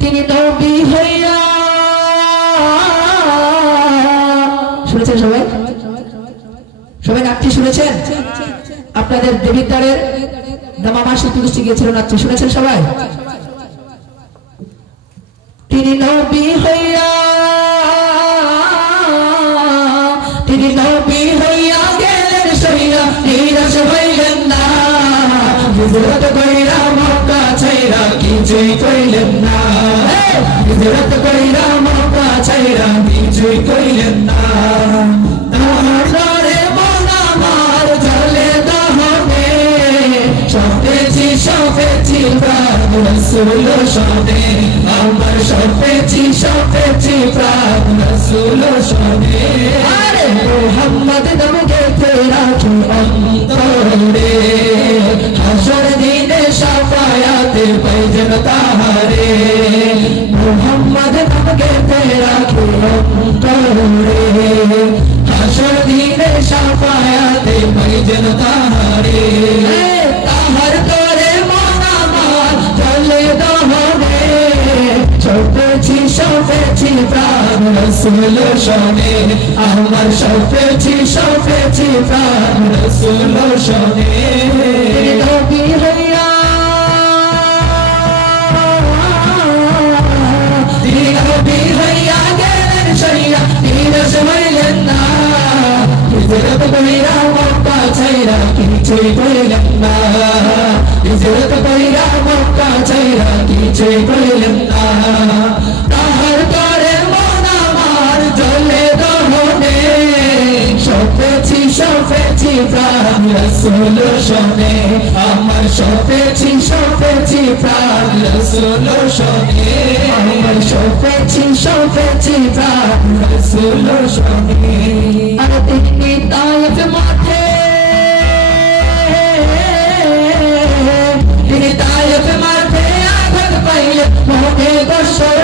তিনি হইয়া শুনেছেন সবাই? সবাই নাচটি শুনেছেন? আপনাদের দেবিদ্বারের দামামা শিল্পী গোষ্ঠী গিয়েছিল নাচটি শুনেছেন সবাই? তিনি নবী হইয়া তিনি নবী হইয়া গেলেন সইয়া নিরাশ হইলেন না। হিজরত কইরা মক্কা ছাইরা কিছুই কইলেন না। হিজরত কইরা মক্কা ছাইরা কিছুই কইলেন না। সপেছি সপেছি প্রাণ রসুল সনে। আমার সপেছি সপেছি প্রাণ রসুল আরে মোহাম্মদ নমকে রাখি। অন্তরে প্রাণ রসুল শোনে আমার সপেছি সপেছি প্রাণ রসুল শোনে নবী হইয়া। নবী হইয়া গেলেন সইয়া নিরস হইলেন না। হিজরত কইরা মক্কা ছাইরা কিছুই কইলেন না। হিজরত কইরা মক্কা ছাইরা কিছুই কইলেন না। সপেছি সপেছি প্রাণ রসুল শোনে। আমার সপেছি সপেছি প্রাণ রসুল শোনে। আমার সপেছি সপেছি প্রাণ রসুল শোনে। আর মাঠে। তিনি তায়ফ মাঠে আঘাত পাইলে মনে বসনা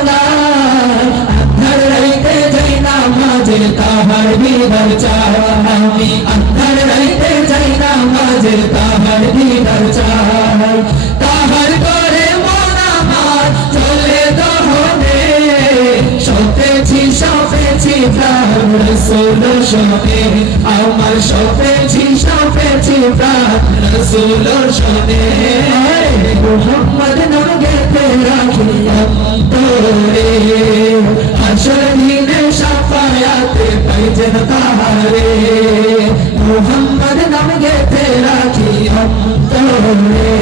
মাঝে তাহার বিদার চাই আমি আন্ধার রাইতে যাই না মাঝে তাহার বিদার চাই তাহার করে মন আমার চলে দহনে সপেছি সপেছি প্রাণ রসুল শোনে আমার সপেছি সপেছি প্রাণ রসুল শোনে মোহাম্মদ নগে রাখি অন্তরে হাসর দিনে সাফায়াতে পাইজেন তাহারে মোহাম্মদ নগে রাখি অন্তরে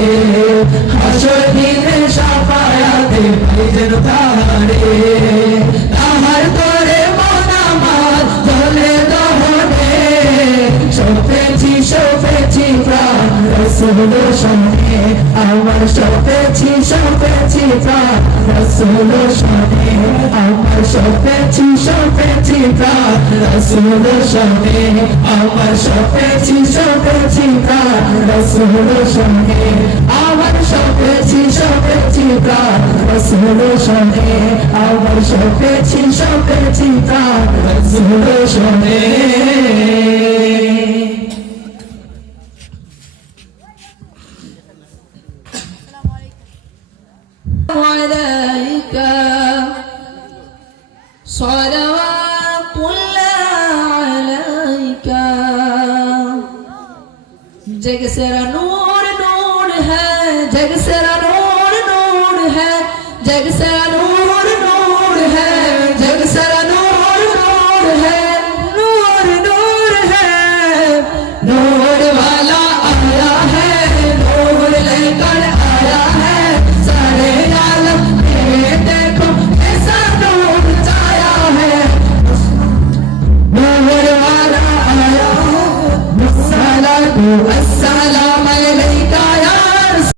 হাসর দিনে সাফায়াতে পাইজেন তাহারে তাহার তোরে মন আমার জলে দহনে সপেছি সপেছি প্রাণ রসুল শোনে আমার সপেছি সপেছি প্রাণ রসুল শোনে আমার সপেছি সপেছি প্রাণ রসুল সঙ্গে আমার সপেছি সপেছি প্রাণ রসুল সঙ্গে আমার সপেছি সপেছি রসুল সঙ্গে আমার সপেছি সপেছি রসুল সঙ্গে Why जग सेरा नूर नूर है जग सेरा नूर नूर है जग सेरा